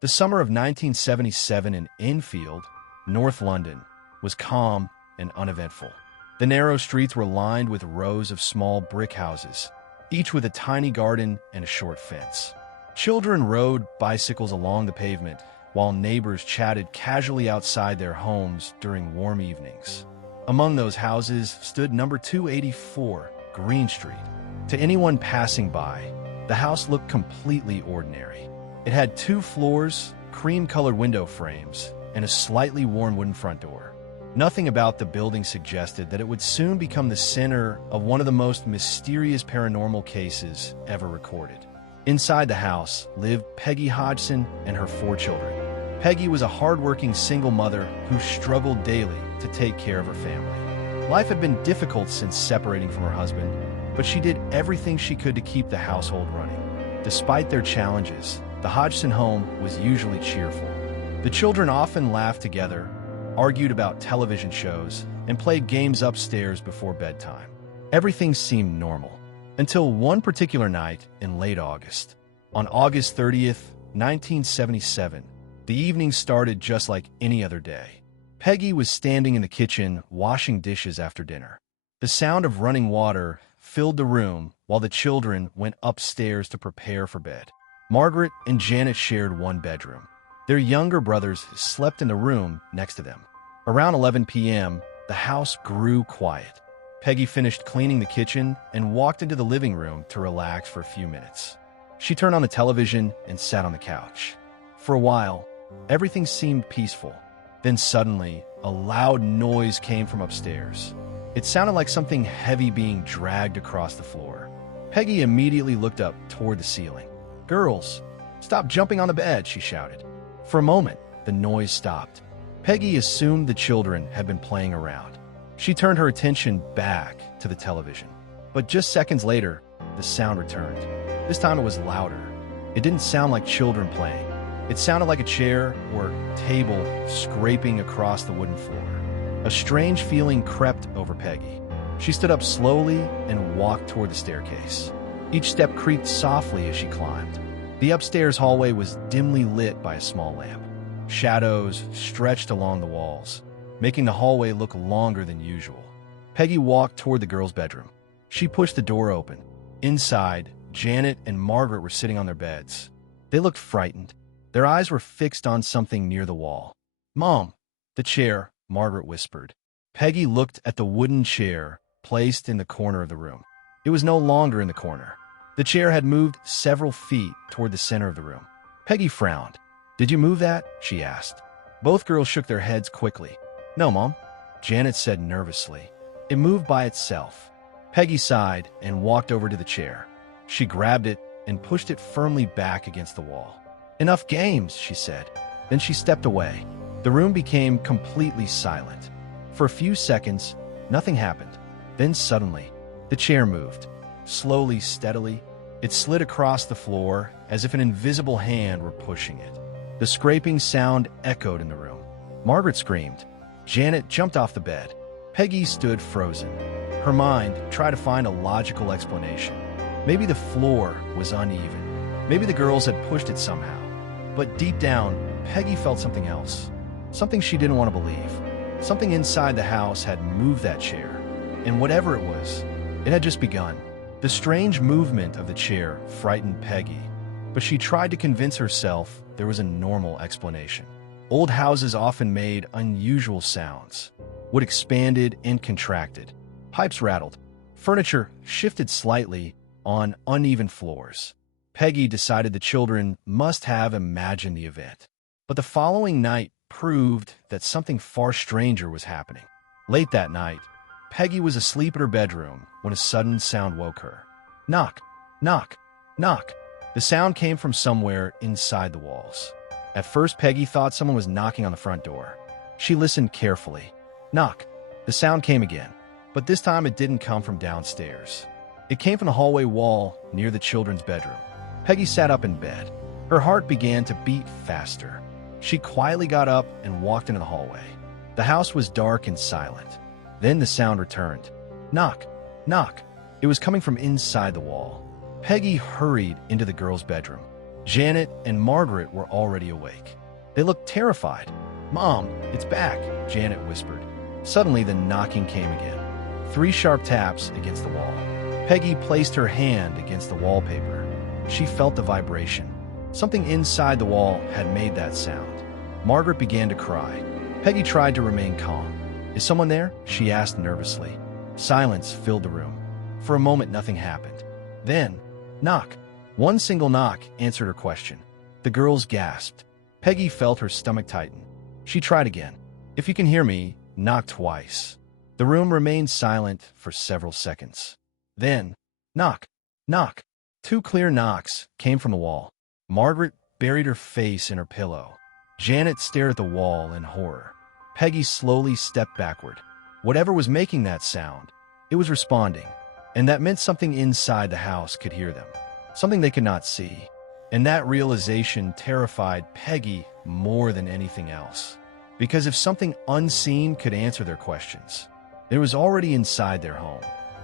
The summer of 1977 in Enfield, North London, was calm and uneventful. The narrow streets were lined with rows of small brick houses, each with a tiny garden and a short fence. Children rode bicycles along the pavement, while neighbors chatted casually outside their homes during warm evenings. Among those houses stood number 284, Green Street. To anyone passing by, the house looked completely ordinary. It had 2 floors, cream-colored window frames, and a slightly worn wooden front door. Nothing about the building suggested that it would soon become the center of one of the most mysterious paranormal cases ever recorded. Inside the house lived Peggy Hodgson and her 4 children. Peggy was a hardworking single mother who struggled daily to take care of her family. Life had been difficult since separating from her husband, but she did everything she could to keep the household running. Despite their challenges, the Hodgson home was usually cheerful. The children often laughed together, argued about television shows, and played games upstairs before bedtime. Everything seemed normal, until one particular night in late August. On August 30th, 1977, the evening started just like any other day. Peggy was standing in the kitchen washing dishes after dinner. The sound of running water filled the room while the children went upstairs to prepare for bed. Margaret and Janet shared one bedroom. Their younger brothers slept in the room next to them. Around 11 p.m., the house grew quiet. Peggy finished cleaning the kitchen and walked into the living room to relax for a few minutes. She turned on the television and sat on the couch. For a while, everything seemed peaceful. Then suddenly, a loud noise came from upstairs. It sounded like something heavy being dragged across the floor. Peggy immediately looked up toward the ceiling. "Girls, stop jumping on the bed," she shouted. For a moment, the noise stopped. Peggy assumed the children had been playing around. She turned her attention back to the television. But just seconds later, the sound returned. This time it was louder. It didn't sound like children playing. It sounded like a chair or table scraping across the wooden floor. A strange feeling crept over Peggy. She stood up slowly and walked toward the staircase. Each step creaked softly as she climbed. The upstairs hallway was dimly lit by a small lamp. Shadows stretched along the walls, making the hallway look longer than usual. Peggy walked toward the girls' bedroom. She pushed the door open. Inside, Janet and Margaret were sitting on their beds. They looked frightened. Their eyes were fixed on something near the wall. "Mom!" "The chair," Margaret whispered. Peggy looked at the wooden chair placed in the corner of the room. It was no longer in the corner. The chair had moved several feet toward the center of the room. Peggy frowned. "Did you move that?" she asked. Both girls shook their heads quickly. "No, Mom," Janet said nervously. "It moved by itself." Peggy sighed and walked over to the chair. She grabbed it and pushed it firmly back against the wall. "Enough games," she said. Then she stepped away. The room became completely silent. For a few seconds, nothing happened. Then suddenly, the chair moved. Slowly, steadily, it slid across the floor as if an invisible hand were pushing it. The scraping sound echoed in the room. Margaret screamed. Janet jumped off the bed. Peggy stood frozen. Her mind tried to find a logical explanation. Maybe the floor was uneven. Maybe the girls had pushed it somehow. But deep down, Peggy felt something else. Something she didn't want to believe. Something inside the house had moved that chair. And whatever it was, it had just begun. The strange movement of the chair frightened Peggy, but she tried to convince herself there was a normal explanation. Old houses often made unusual sounds. Wood expanded and contracted. Pipes rattled. Furniture shifted slightly on uneven floors. Peggy decided the children must have imagined the event. But the following night proved that something far stranger was happening. Late that night, Peggy was asleep in her bedroom when a sudden sound woke her. Knock, knock, knock. The sound came from somewhere inside the walls. At first, Peggy thought someone was knocking on the front door. She listened carefully. Knock. The sound came again, but this time it didn't come from downstairs. It came from the hallway wall near the children's bedroom. Peggy sat up in bed. Her heart began to beat faster. She quietly got up and walked into the hallway. The house was dark and silent. Then the sound returned. Knock, knock. It was coming from inside the wall. Peggy hurried into the girls' bedroom. Janet and Margaret were already awake. They looked terrified. "Mom, it's back," Janet whispered. Suddenly, the knocking came again. 3 sharp taps against the wall. Peggy placed her hand against the wallpaper. She felt the vibration. Something inside the wall had made that sound. Margaret began to cry. Peggy tried to remain calm. "Is someone there?" she asked nervously. Silence filled the room. For a moment, nothing happened. Then, knock. One single knock answered her question. The girls gasped. Peggy felt her stomach tighten. She tried again. "If you can hear me, knock twice." The room remained silent for several seconds. Then, knock, knock. 2 clear knocks came from the wall. Margaret buried her face in her pillow. Janet stared at the wall in horror. Peggy slowly stepped backward. Whatever was making that sound, it was responding. And that meant something inside the house could hear them. Something they could not see. And that realization terrified Peggy more than anything else. Because if something unseen could answer their questions, it was already inside their home.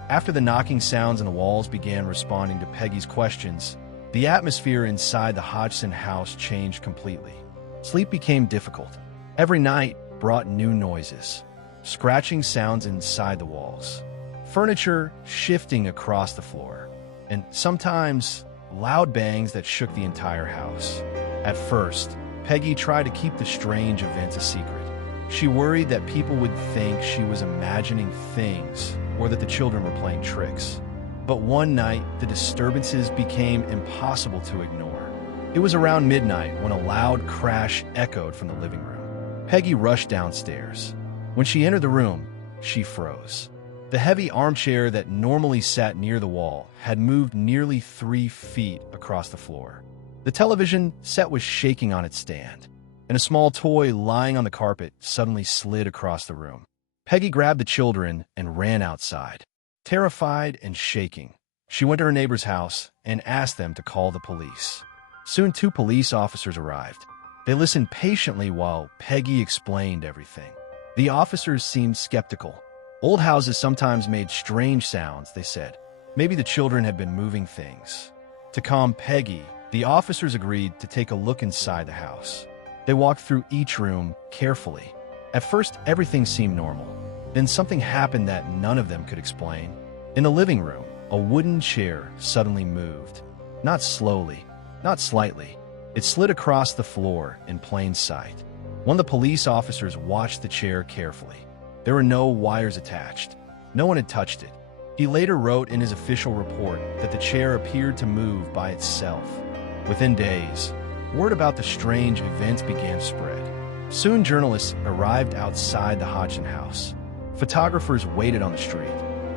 After the knocking sounds on the walls began responding to Peggy's questions, the atmosphere inside the Hodgson house changed completely. Sleep became difficult. Every night brought new noises. Scratching sounds inside the walls. Furniture shifting across the floor. And sometimes loud bangs that shook the entire house. At first, Peggy tried to keep the strange events a secret. She worried that people would think she was imagining things or that the children were playing tricks. But one night, the disturbances became impossible to ignore. It was around midnight when a loud crash echoed from the living room. Peggy rushed downstairs. When she entered the room, she froze. The heavy armchair that normally sat near the wall had moved nearly 3 feet across the floor. The television set was shaking on its stand, and a small toy lying on the carpet suddenly slid across the room. Peggy grabbed the children and ran outside. Terrified and shaking, she went to her neighbor's house and asked them to call the police. Soon 2 police officers arrived. They listened patiently while Peggy explained everything. The officers seemed skeptical. Old houses sometimes made strange sounds, they said. Maybe the children had been moving things. To calm Peggy, the officers agreed to take a look inside the house. They walked through each room carefully. At first, everything seemed normal. Then something happened that none of them could explain. In the living room, a wooden chair suddenly moved. Not slowly, not slightly. It slid across the floor in plain sight. One of the police officers watched the chair carefully. There were no wires attached. No one had touched it. He later wrote in his official report that the chair appeared to move by itself. Within days, word about the strange events began to spread. Soon journalists arrived outside the Hodgson house. Photographers waited on the street.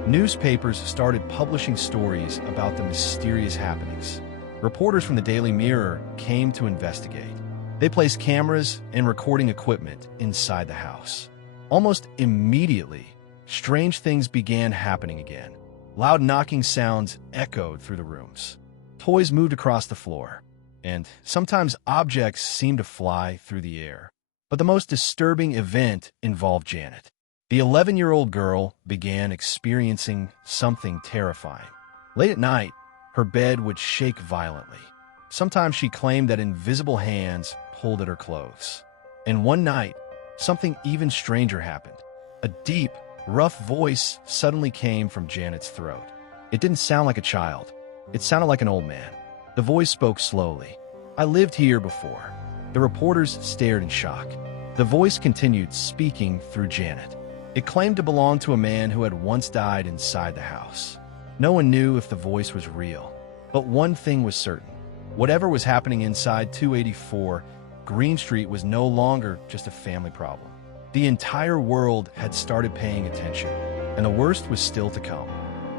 Newspapers started publishing stories about the mysterious happenings. Reporters from the Daily Mirror came to investigate. They placed cameras and recording equipment inside the house. Almost immediately, strange things began happening again. Loud knocking sounds echoed through the rooms. Toys moved across the floor, and sometimes objects seemed to fly through the air. But the most disturbing event involved Janet. The 11-year-old girl began experiencing something terrifying. Late at night, her bed would shake violently. Sometimes she claimed that invisible hands pulled at her clothes. And one night, something even stranger happened. A deep, rough voice suddenly came from Janet's throat. It didn't sound like a child. It sounded like an old man. The voice spoke slowly. "I lived here before." The reporters stared in shock. The voice continued speaking through Janet. It claimed to belong to a man who had once died inside the house. No one knew if the voice was real. But one thing was certain. Whatever was happening inside 284 Green Street was no longer just a family problem. The entire world had started paying attention, and the worst was still to come.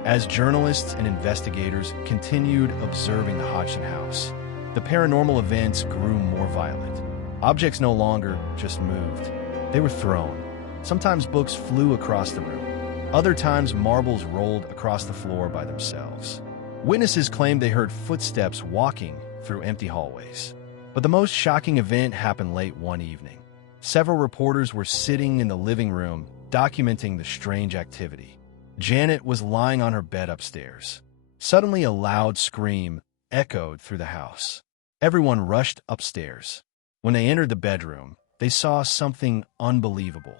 As journalists and investigators continued observing the Hodgson house, the paranormal events grew more violent. Objects no longer just moved. They were thrown. Sometimes books flew across the room. Other times marbles rolled across the floor by themselves. Witnesses claimed they heard footsteps walking through empty hallways. But the most shocking event happened late one evening. Several reporters were sitting in the living room, documenting the strange activity. Janet was lying on her bed upstairs. Suddenly, a loud scream echoed through the house. Everyone rushed upstairs. When they entered the bedroom, they saw something unbelievable.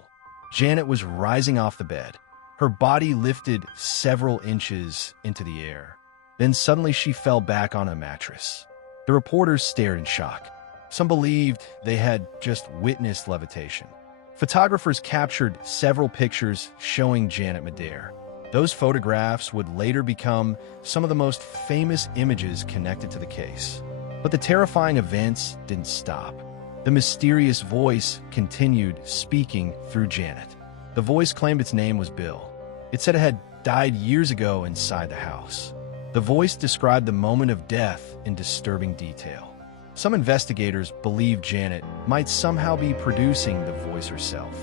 Janet was rising off the bed. Her body lifted several inches into the air. Then suddenly she fell back on a mattress. The reporters stared in shock. Some believed they had just witnessed levitation. Photographers captured several pictures showing Janet Madare. Those photographs would later become some of the most famous images connected to the case. But the terrifying events didn't stop. The mysterious voice continued speaking through Janet. The voice claimed its name was Bill. It said it had died years ago inside the house. The voice described the moment of death in disturbing detail. Some investigators believed Janet might somehow be producing the voice herself,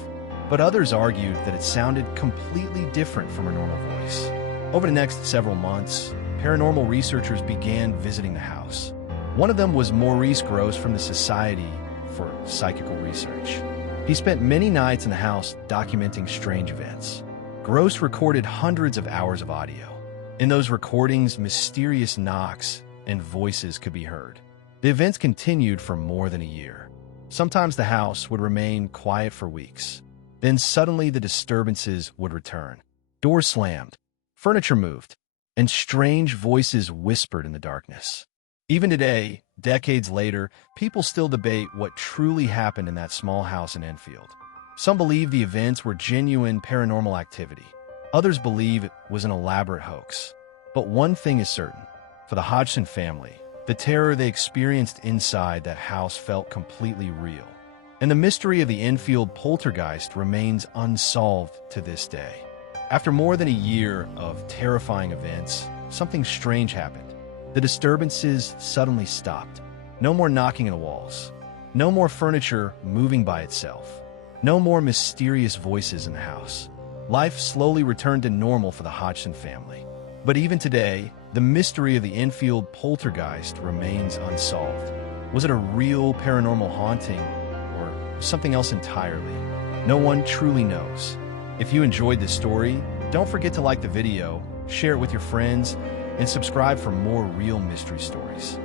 but others argued that it sounded completely different from her normal voice. Over the next several months, paranormal researchers began visiting the house. One of them was Maurice Gross from the Society for Psychical Research. He spent many nights in the house documenting strange events. Gross recorded hundreds of hours of audio. In those recordings, mysterious knocks and voices could be heard. The events continued for more than a year. Sometimes the house would remain quiet for weeks. Then suddenly the disturbances would return. Doors slammed, furniture moved, and strange voices whispered in the darkness. Even today, decades later, people still debate what truly happened in that small house in Enfield. Some believe the events were genuine paranormal activity. Others believe it was an elaborate hoax. But one thing is certain. For the Hodgson family, the terror they experienced inside that house felt completely real. And the mystery of the Enfield Poltergeist remains unsolved to this day. After more than a year of terrifying events, something strange happened. The disturbances suddenly stopped. No more knocking on the walls. No more furniture moving by itself. No more mysterious voices in the house. Life slowly returned to normal for the Hodgson family. But even today, the mystery of the Enfield Poltergeist remains unsolved. Was it a real paranormal haunting or something else entirely? No one truly knows. If you enjoyed this story, don't forget to like the video, share it with your friends, and subscribe for more real mystery stories.